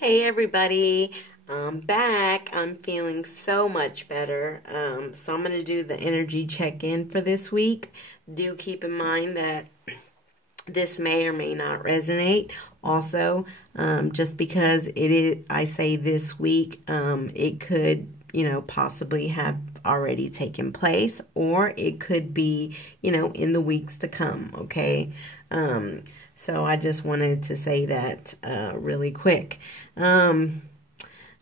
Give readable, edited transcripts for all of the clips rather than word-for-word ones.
Hey everybody, I'm back. I'm feeling so much better. So I'm going to do the energy check-in for this week. Do keep in mind that this may or may not resonate. Also, just because I say this week, it could, possibly have already taken place, or it could be, in the weeks to come, okay? So I just wanted to say that really quick. I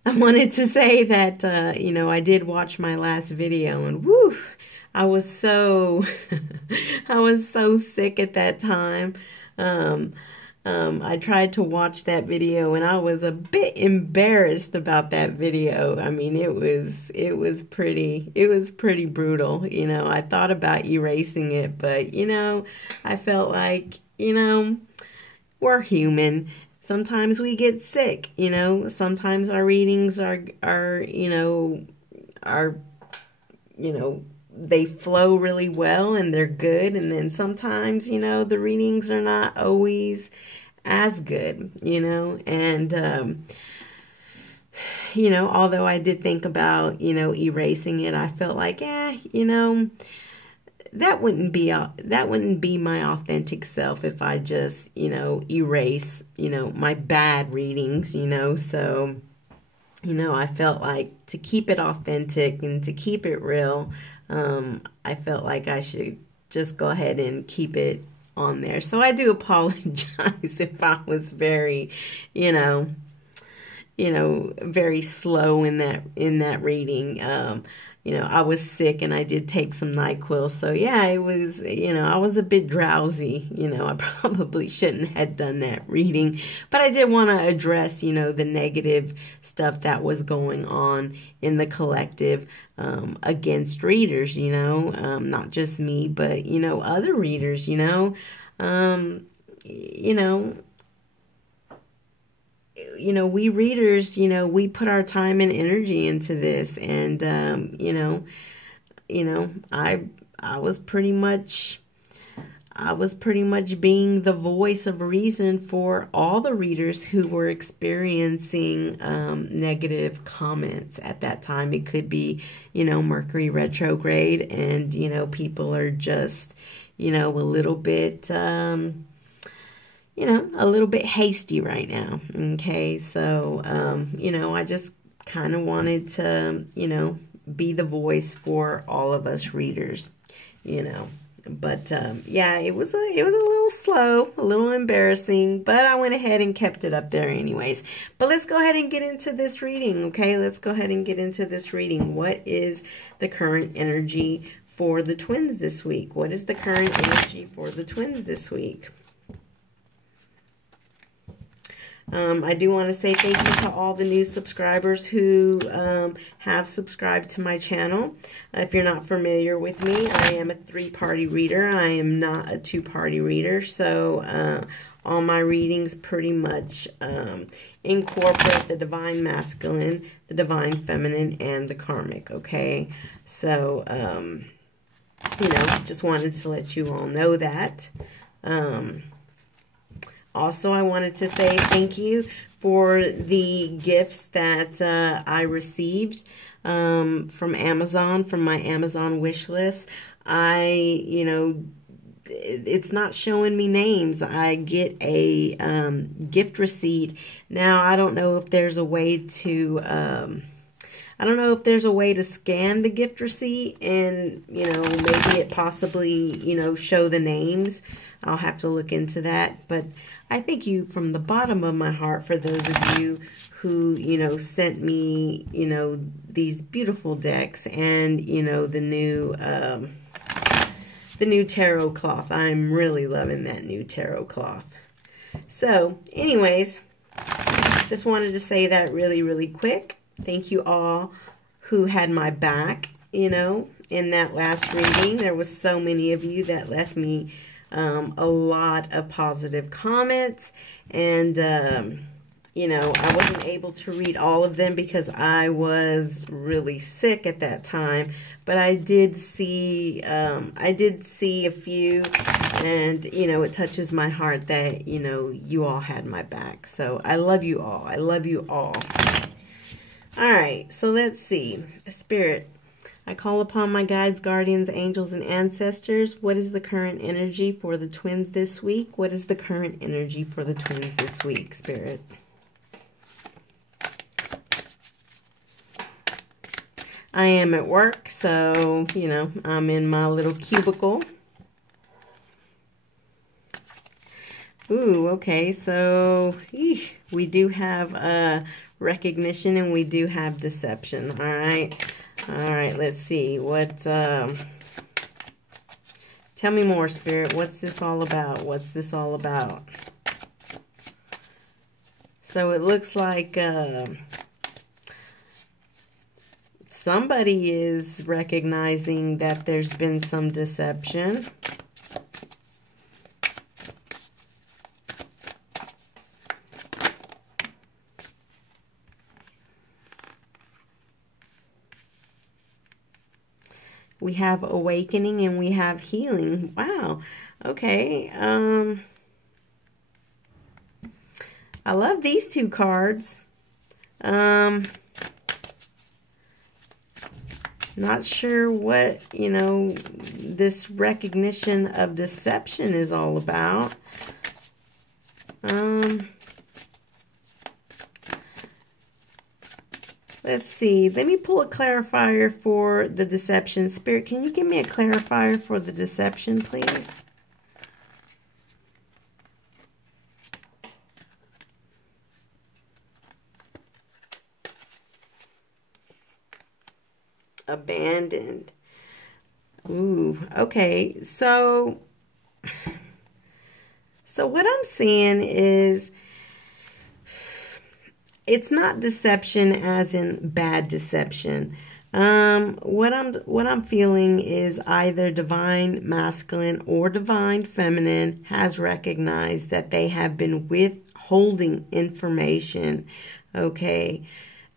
wanted to say that, I did watch my last video and woo, I was so, I was so sick at that time. I tried to watch that video and I was a bit embarrassed about that video. I mean, it was pretty brutal. I thought about erasing it, but, I felt like, we're human. Sometimes we get sick, sometimes our readings are they flow really well and they're good. And then sometimes, the readings are not always as good, and, although I did think about, erasing it, I felt like, that wouldn't be my authentic self if I just, erase, my bad readings, so, I felt like to keep it authentic and to keep it real, I felt like I should just go ahead and keep it on there. So I do apologize if I was very, very slow in that reading. I was sick and I did take some NyQuil. So yeah, it was, I was a bit drowsy. I probably shouldn't have done that reading, but I did want to address, the negative stuff that was going on in the collective, against readers, not just me, but, other readers, we readers, we put our time and energy into this, and, I was pretty much being the voice of reason for all the readers who were experiencing, negative comments at that time. It could be, Mercury retrograde, and, people are just, a little bit, a little bit hasty right now. Okay. So, I just kind of wanted to, be the voice for all of us readers, but, yeah, it was a little slow, a little embarrassing, but I went ahead and kept it up there anyways. But let's go ahead and get into this reading. Okay. Let's go ahead and get into this reading. What is the current energy for the twins this week? What is the current energy for the twins this week? I do want to say thank you to all the new subscribers who have subscribed to my channel. If you're not familiar with me, I am a 3-party reader. I am not a 2-party reader. So all my readings pretty much incorporate the divine masculine, the divine feminine, and the karmic. Okay. So, just wanted to let you all know that. Also, I wanted to say thank you for the gifts that I received from Amazon, from my Amazon wish list. It's not showing me names. I get a gift receipt. Now, I don't know if there's a way to... I don't know if there's a way to scan the gift receipt and, maybe it possibly, show the names. I'll have to look into that. But I thank you from the bottom of my heart for those of you who, sent me, these beautiful decks and, the new tarot cloth. I'm really loving that new tarot cloth. So, anyways, just wanted to say that really, really quick. Thank you all who had my back, in that last reading. There was so many of you that left me a lot of positive comments. And, you know, I wasn't able to read all of them because I was really sick at that time, but I did see a few, and, you know, it touches my heart that, you know, you all had my back. So I love you all. I love you all. All right, so let's see. Spirit, I call upon my guides, guardians, angels, and ancestors. What is the current energy for the twins this week? What is the current energy for the twins this week, Spirit? I am at work, so, you know, I'm in my little cubicle. Ooh, okay, so we do have recognition and we do have deception. All right, let's see. What, tell me more, Spirit. What's this all about? What's this all about? So it looks like somebody is recognizing that there's been some deception. We have awakening and we have healing. Wow. Okay. I love these two cards. Not sure what, you know, this recognition of deception is all about. Let's see. Let me pull a clarifier for the deception. Spirit, can you give me a clarifier for the deception, please? Abandoned. Ooh, okay. So what I'm seeing is it's not deception as in bad deception. What I'm feeling is either divine masculine or divine feminine has recognized that they have been withholding information, okay?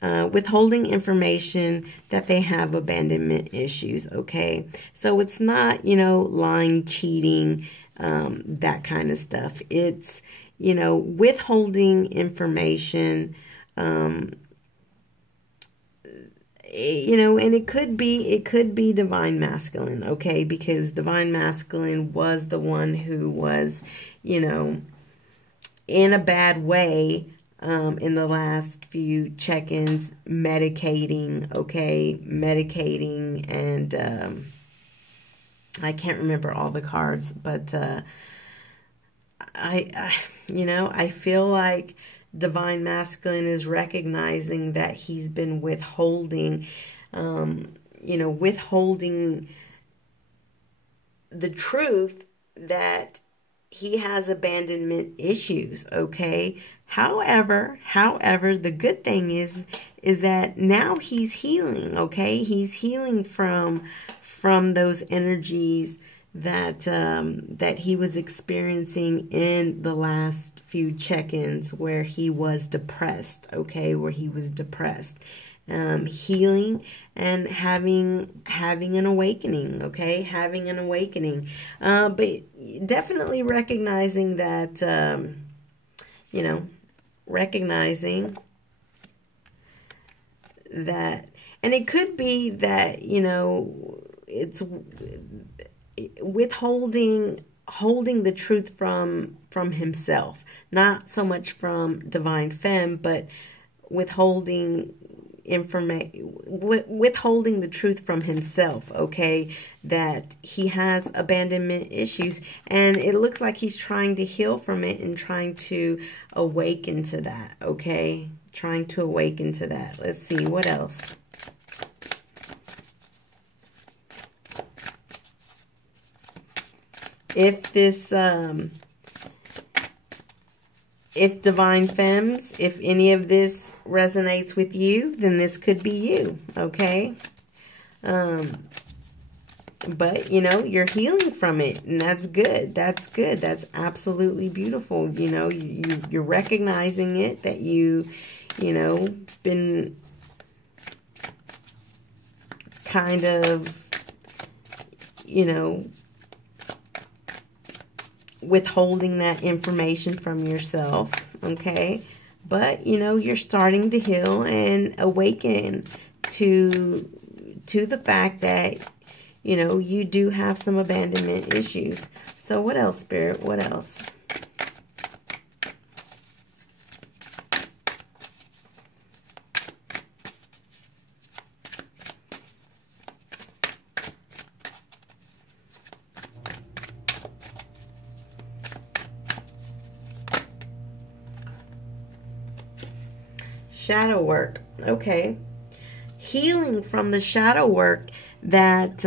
Withholding information that they have abandonment issues, okay? So it's not, you know, lying, cheating, that kind of stuff. It's, you know, withholding information, you know, and it could be divine masculine, okay? Because divine masculine was the one who was, you know, in a bad way, in the last few check-ins, medicating, okay? Medicating, and, I can't remember all the cards, but, you know, I feel like divine masculine is recognizing that he's been withholding, you know, withholding the truth that he has abandonment issues, okay? However, the good thing is that now he's healing, okay? He's healing from those energies that that he was experiencing in the last few check-ins where he was depressed, okay? Where he was depressed. Healing and having an awakening, okay? Having an awakening. But definitely recognizing that, you know, recognizing that, and it could be that, you know, it's holding the truth from himself, not so much from divine femme, but withholding the truth from himself, okay? That he has abandonment issues, and it looks like he's trying to heal from it and trying to awaken to that, okay? Trying to awaken to that. Let's see, what else? If this, if divine femmes, if any of this resonates with you, then this could be you, okay? But, you know, you're healing from it, and that's good. That's good. That's absolutely beautiful. You know, you're recognizing it, that you know, been kind of, you know, withholding that information from yourself, okay? But, you know, you're starting to heal and awaken to the fact that, you know, you do have some abandonment issues. So what else, Spirit? What else? Shadow work. Okay. Healing from the shadow work that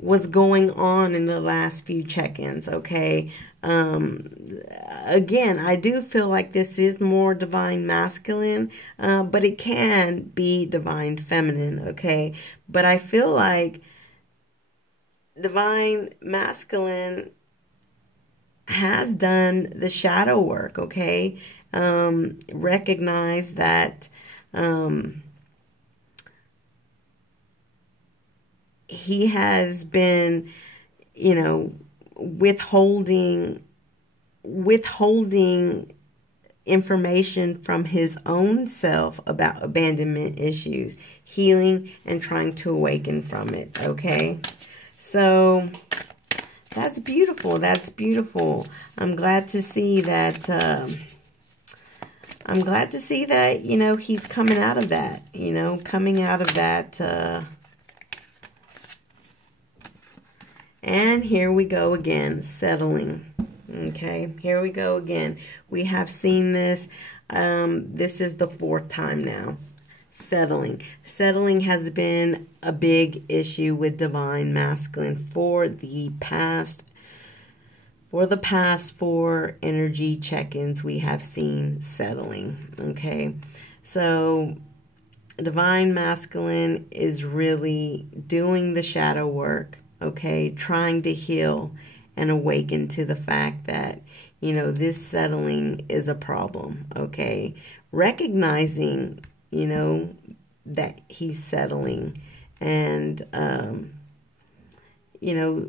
was going on in the last few check-ins, okay? Again, I do feel like this is more divine masculine, but it can be divine feminine, okay? But I feel like divine masculine has done the shadow work, okay? Recognize that he has been, you know, withholding information from his own self about abandonment issues, healing and trying to awaken from it, okay? So that's beautiful. That's beautiful. I'm glad to see that, you know, he's coming out of that, you know, coming out of that, and here we go again, settling. Okay, here we go again. We have seen this. This is the 4th time now. Settling. Settling has been a big issue with divine masculine for the past 4 energy check-ins. We have seen settling. Okay, so divine masculine is really doing the shadow work. Okay, trying to heal and awaken to the fact that, you know, this settling is a problem, okay? Recognizing, you know, that he's settling, and, you know,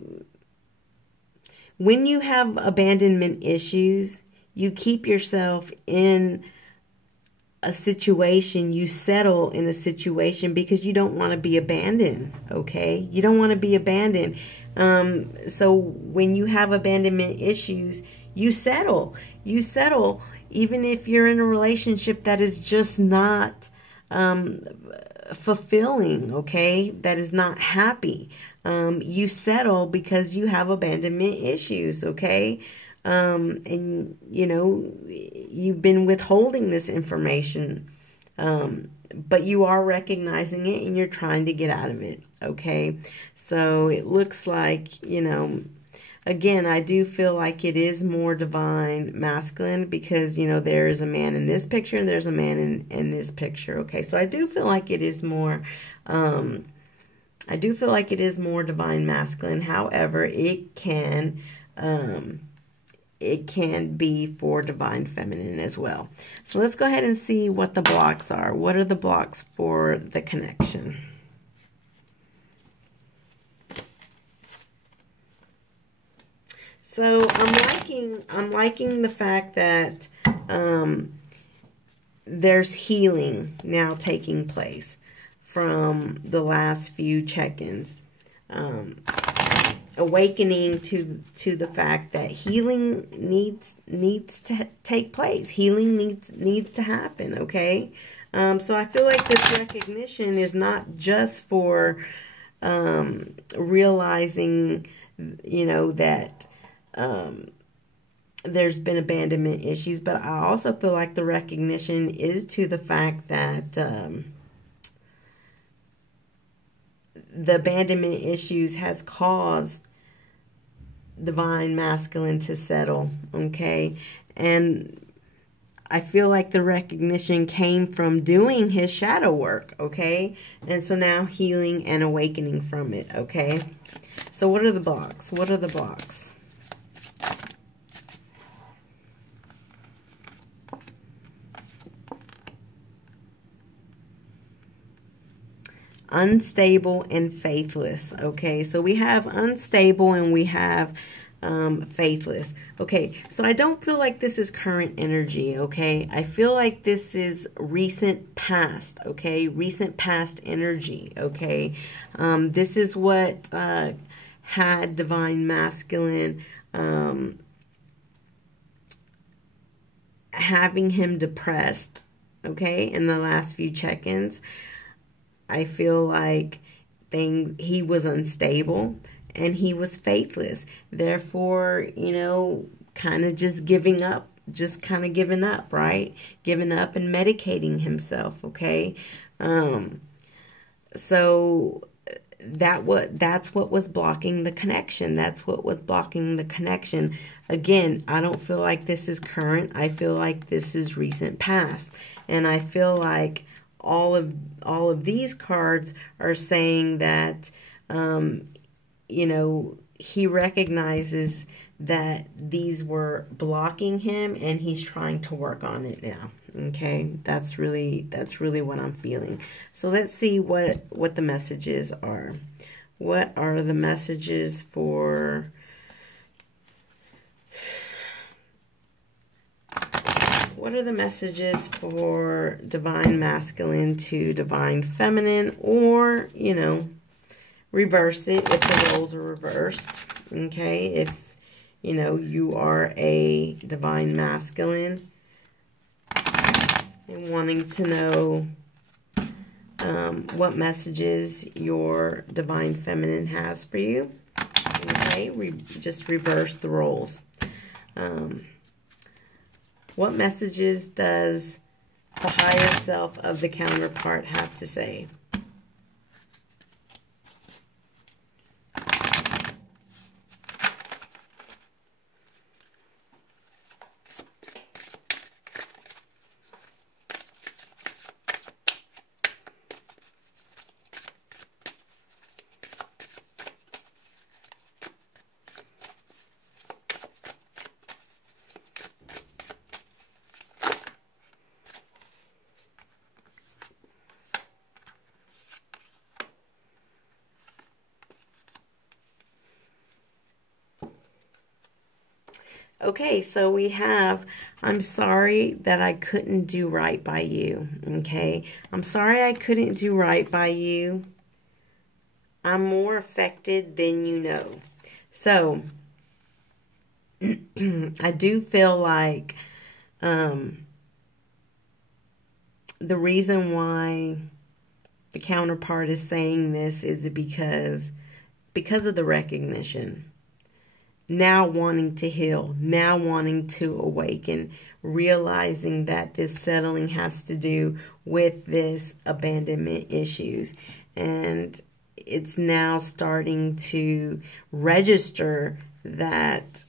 when you have abandonment issues, you keep yourself in a situation, you settle in a situation because you don't want to be abandoned, okay? You don't want to be abandoned. So when you have abandonment issues, you settle. You settle even if you're in a relationship that is just not fulfilling, okay? That is not happy. You settle because you have abandonment issues, okay? And, you know, you've been withholding this information, but you are recognizing it and you're trying to get out of it, okay? So it looks like, you know, again, I do feel like it is more divine masculine because, you know, there is a man in this picture and there's a man in this picture, okay? So I do feel like it is more, divine masculine. However, it can be for divine feminine as well. So let's go ahead and see what the blocks are. What are the blocks for the connection? So I'm liking the fact that there's healing now taking place from the last few check-ins. Awakening to the fact that healing needs to take place. Healing needs to happen, okay? So I feel like this recognition is not just for realizing, you know, that there's been abandonment issues, but I also feel like the recognition is to the fact that the abandonment issues has caused divine masculine to settle, okay? And I feel like the recognition came from doing his shadow work, okay? And so now healing and awakening from it, okay? So what are the blocks? What are the blocks? Unstable and faithless, okay? So we have unstable and we have faithless. Okay, so I don't feel like this is current energy, okay? I feel like this is recent past, okay? Recent past energy, okay? This is what had divine masculine having him depressed, okay, in the last few check-ins. I feel like he was unstable and he was faithless. Therefore, you know, kind of just giving up, right? Giving up and medicating himself, okay? So that's what was blocking the connection. That's what was blocking the connection. Again, I don't feel like this is current. I feel like this is recent past. And I feel like all of these cards are saying that you know, he recognizes that these were blocking him and he's trying to work on it now. Okay, that's really what I'm feeling. So let's see what the messages are. What are the messages for divine masculine to divine feminine, or, you know, reverse it if the roles are reversed, okay? If, you know, you are a divine masculine and wanting to know what messages your divine feminine has for you, okay? Just reverse the roles. What messages does the higher self of the counterpart have to say? Okay, so we have, I'm sorry that I couldn't do right by you, okay? I'm sorry I couldn't do right by you. I'm more affected than you know. So, I do feel like the reason why the counterpart is saying this is because of the recognition. Now wanting to heal, now wanting to awaken, realizing that this settling has to do with this abandonment issues. And it's now starting to register that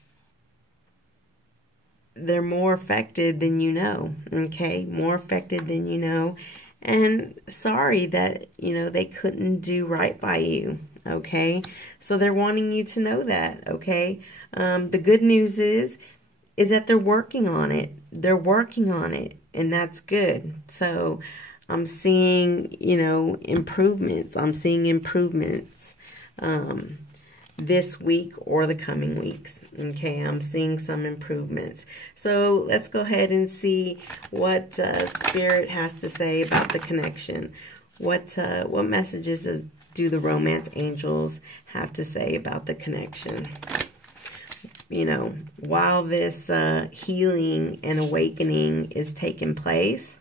they're more affected than you know, okay? More affected than you know. And sorry that, you know, they couldn't do right by you, okay? So they're wanting you to know that, okay? The good news is that they're working on it. They're working on it, and that's good. So I'm seeing, you know, improvements. I'm seeing improvements this week or the coming weeks, okay? I'm seeing some improvements. So let's go ahead and see what Spirit has to say about the connection. What messages do the romance angels have to say about the connection? You know, while this healing and awakening is taking place,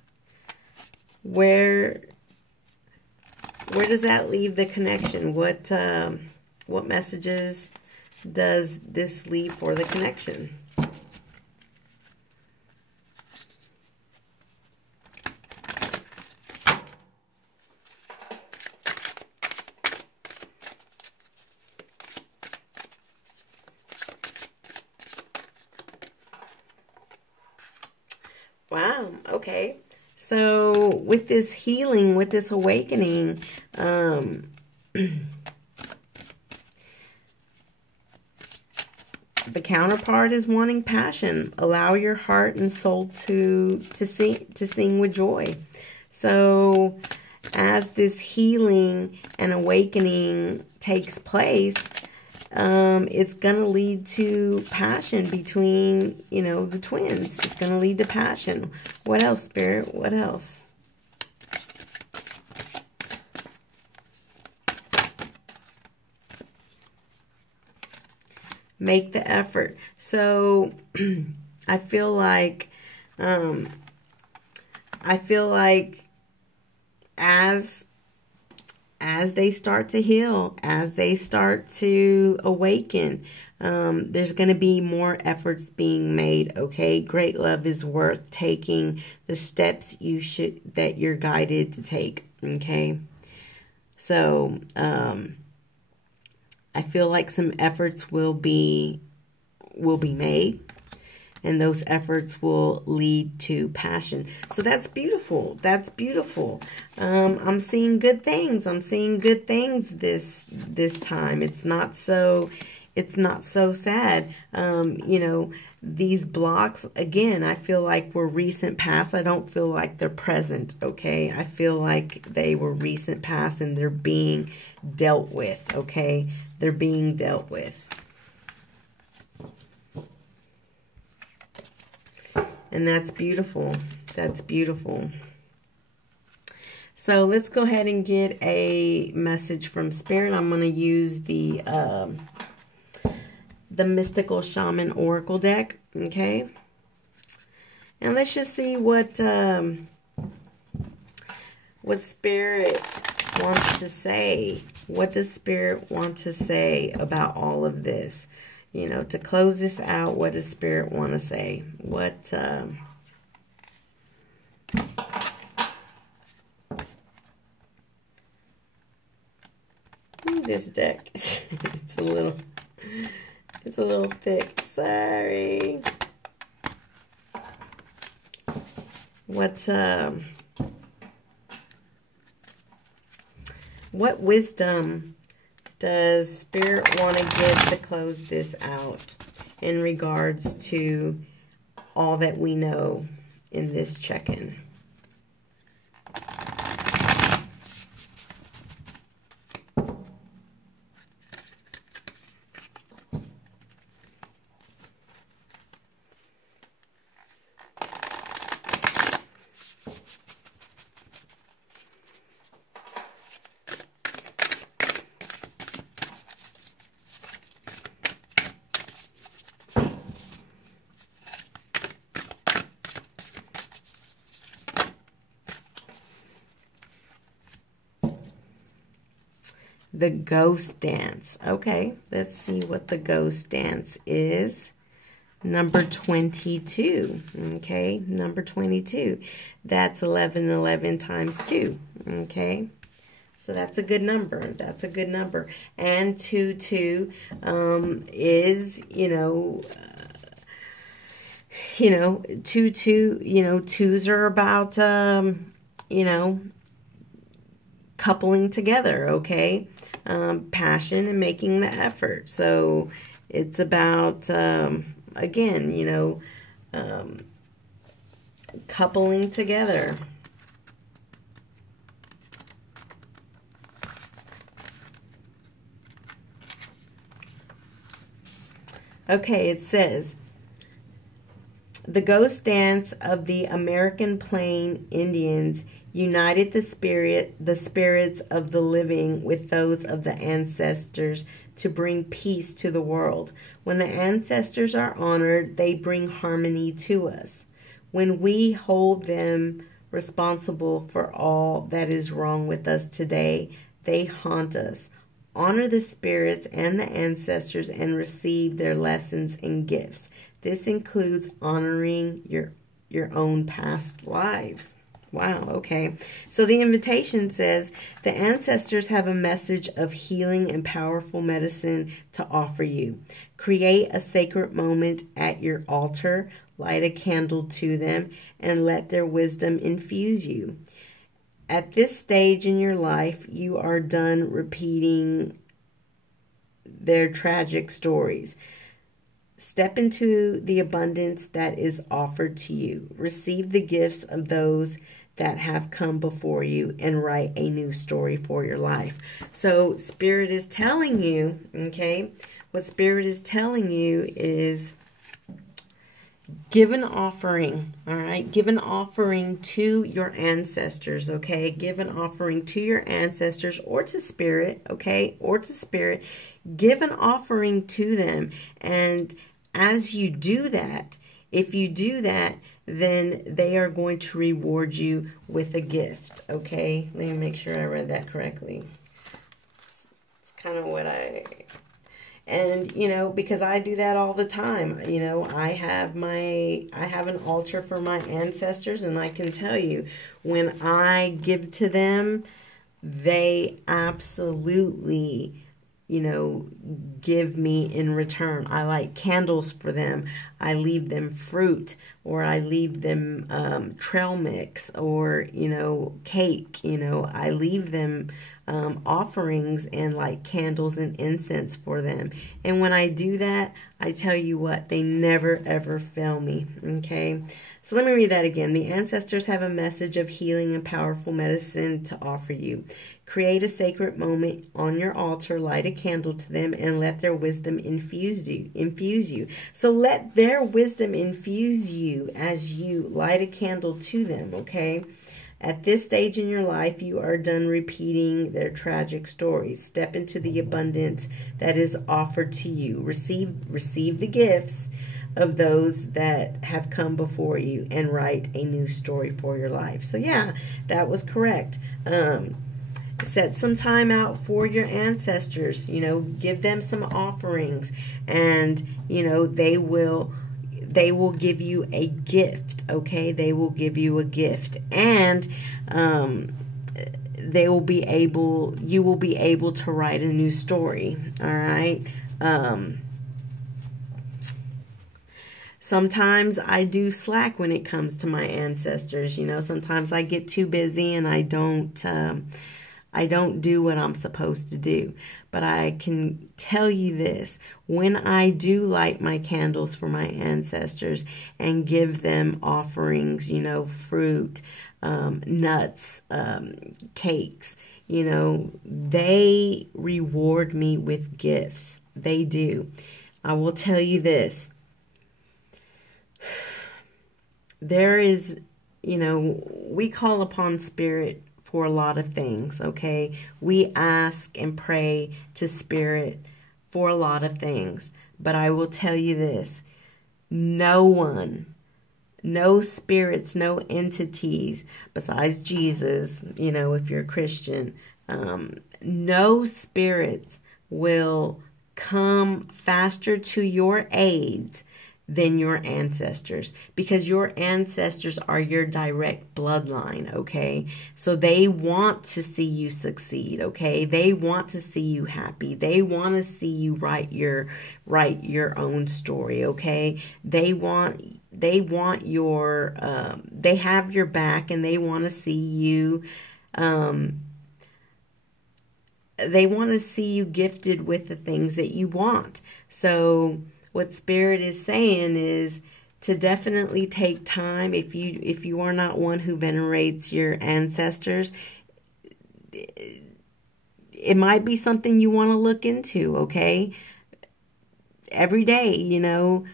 where does that leave the connection? What messages does this leave for the connection? Wow, okay. So with this healing, with this awakening, the counterpart is wanting passion. Allow your heart and soul to sing with joy. So as this healing and awakening takes place, it's going to lead to passion between, you know, the twins. It's going to lead to passion. What else, Spirit? What else? Make the effort. So I feel like as they start to heal, as they start to awaken, there's going to be more efforts being made. Okay, great love is worth taking the steps that you're guided to take. Okay, so I feel like some efforts will be made, and those efforts will lead to passion. So that's beautiful. That's beautiful. I'm seeing good things. I'm seeing good things this time. It's not so sad. You know, these blocks, again, I feel like were recent past. I don't feel like they're present, okay? I feel like they were recent past and they're being dealt with, okay? They're being dealt with. And that's beautiful. That's beautiful. So let's go ahead and get a message from Spirit. I'm going to use the Mystical Shaman Oracle deck. Okay. And let's just see what Spirit wants to say. What does Spirit want to say about all of this? You know, to close this out, what does Spirit want to say? What, this deck, it's a little thick, sorry. What wisdom does Spirit want to give to close this out in regards to all that we know in this check-in? The ghost dance. Okay, let's see what the ghost dance is. Number 22. Okay, number 22. That's 11 times 2. Okay, so that's a good number. That's a good number. And 22 is, twos are about, coupling together, okay? Passion and making the effort. So it's about, again, coupling together. Okay, it says, the ghost dance of the American Plain Indians united the spirits of the living with those of the ancestors to bring peace to the world. When the ancestors are honored, they bring harmony to us. When we hold them responsible for all that is wrong with us today, they haunt us. Honor the spirits and the ancestors and receive their lessons and gifts. This includes honoring your own past lives. Wow, okay. So the invitation says, the ancestors have a message of healing and powerful medicine to offer you. Create a sacred moment at your altar, light a candle to them, and let their wisdom infuse you. At this stage in your life, you are done repeating their tragic stories. Step into the abundance that is offered to you. Receive the gifts of those that have come before you and write a new story for your life. So Spirit is telling you, okay, what Spirit is telling you is give an offering, all right? Give an offering to your ancestors, okay? Give an offering to your ancestors or to Spirit, okay? Or to Spirit. Give an offering to them. And as you do that, if you do that, then they are going to reward you with a gift, okay? Let me make sure I read that correctly. It's kind of what and, you know, because I do that all the time. You know, I have an altar for my ancestors, and I can tell you, when I give to them, they absolutely, you know, give me in return. I light candles for them. I leave them fruit, or I leave them trail mix, or, you know, cake. You know, I leave them offerings and like candles and incense for them. And when I do that, I tell you what, they never ever fail me. Okay, so let me read that again. The ancestors have a message of healing and powerful medicine to offer you. Create a sacred moment on your altar, light a candle to them, and let their wisdom infuse you. So let their wisdom infuse you as you light a candle to them, okay? At this stage in your life, you are done repeating their tragic stories. Step into the abundance that is offered to you. Receive the gifts of those that have come before you and write a new story for your life. So yeah, that was correct. Set some time out for your ancestors. You know, give them some offerings, and you know, they will give you a gift, okay? They will give you a gift, and you will be able to write a new story, all right? Sometimes I do slack when it comes to my ancestors. You know, sometimes I get too busy and I don't do what I'm supposed to do. But I can tell you this, when I do light my candles for my ancestors and give them offerings, you know, fruit, nuts, cakes, you know, they reward me with gifts. They do. I will tell you this. There is, you know, we call upon Spirit for a lot of things, okay? We ask and pray to Spirit for a lot of things. But I will tell you this, no one, no spirits, no entities besides Jesus, you know, if you're a Christian, no spirits will come faster to your aid than your ancestors, because your ancestors are your direct bloodline, okay? So they want to see you succeed, okay? They want to see you happy. They want to see you write your own story, okay? They want your they have your back, and they want to see you they want to see you gifted with the things that you want. So what Spirit is saying is to definitely take time. If you are not one who venerates your ancestors, it might be something you want to look into, okay? Every day, you know,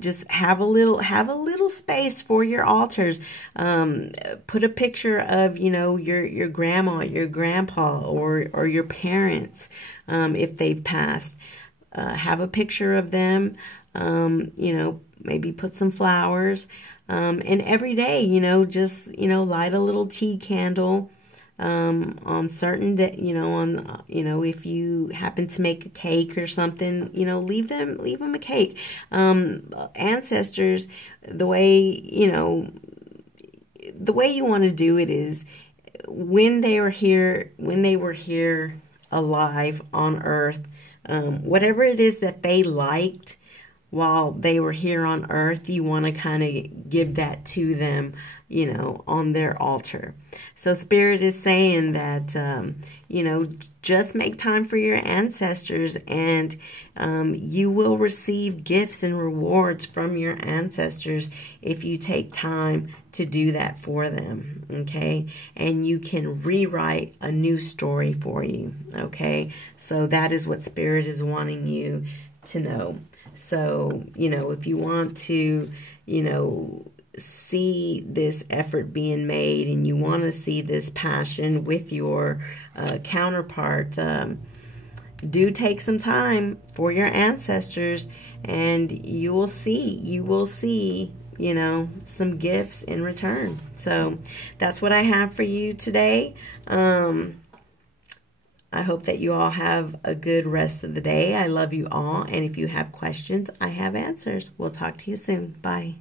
just have a little space for your altars. Put a picture of, you know, your grandma, your grandpa, or your parents, if they've passed. Have a picture of them, you know, maybe put some flowers, and every day, you know, just, you know, light a little tea candle, on certain day, you know, if you happen to make a cake or something, you know, leave them a cake. Ancestors, the way you want to do it is when they were here alive on earth, whatever it is that they liked while they were here on earth, you want to kind of give that to them, you know, on their altar. So Spirit is saying that, you know, just make time for your ancestors, and you will receive gifts and rewards from your ancestors if you take time to do that for them, okay? And you can rewrite a new story for you, okay? So that is what Spirit is wanting you to know. So, you know, if you want to, you know, see this effort being made, and you want to see this passion with your counterpart, do take some time for your ancestors, and you will see, you know, some gifts in return. So that's what I have for you today. I hope that you all have a good rest of the day. I love you all. And if you have questions, I have answers. We'll talk to you soon. Bye.